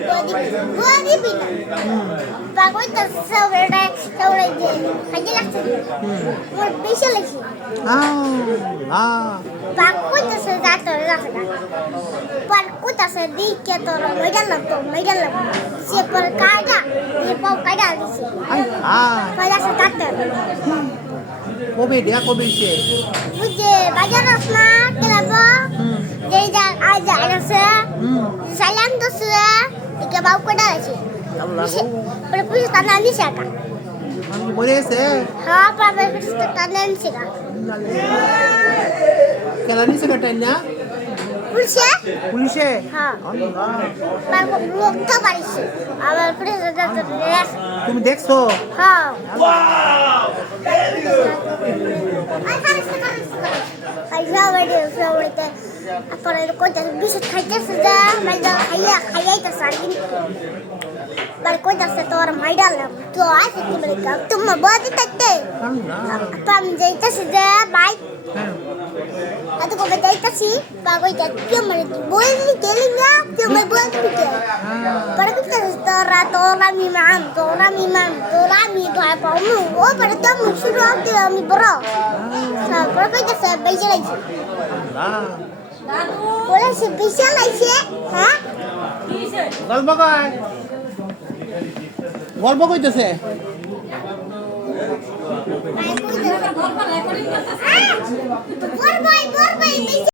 Gua di bagoy ta sobre de kaje লাগছে মোর বেশি লাগছে bagoy ta se gato raga par kuta se di que to media lam se por kaja di pau kaja dice kaja se gato কবে দেয়া কবে সে বুঝে বাজার আসনা কেলাবো যেই যা আজ আছে সালাম দোসে একে বাউ কটা আছে পরে পুলিশ থানা নিছে কা বলে এসে হ্যাঁ পাবে পুলিশ থানা নিছে কা কেলানি সে কাটাইনা পুলিশে পুলিশে হ্যাঁ বাবু লোক তো বাড়িছে আবার পুলিশ তুমি দেখছো হ্যাঁ Ay, para el coche, bisa kaca sudah, malah kaya sarin. Bar coche se tor maidal, tu asik mereka, tu mabadi tete. Apa menjadi sudah baik. Atau kau menjadi sih, bagai jadi mereka boleh kelinga, cuma boleh pikir. Pada kita tora mimam, tora itu apa mu? Oh pada kamu sudah kami bro. Pada kita sebiji lagi. Boleh sebisa lagi, ha? গল্প কইতেছে Borbay,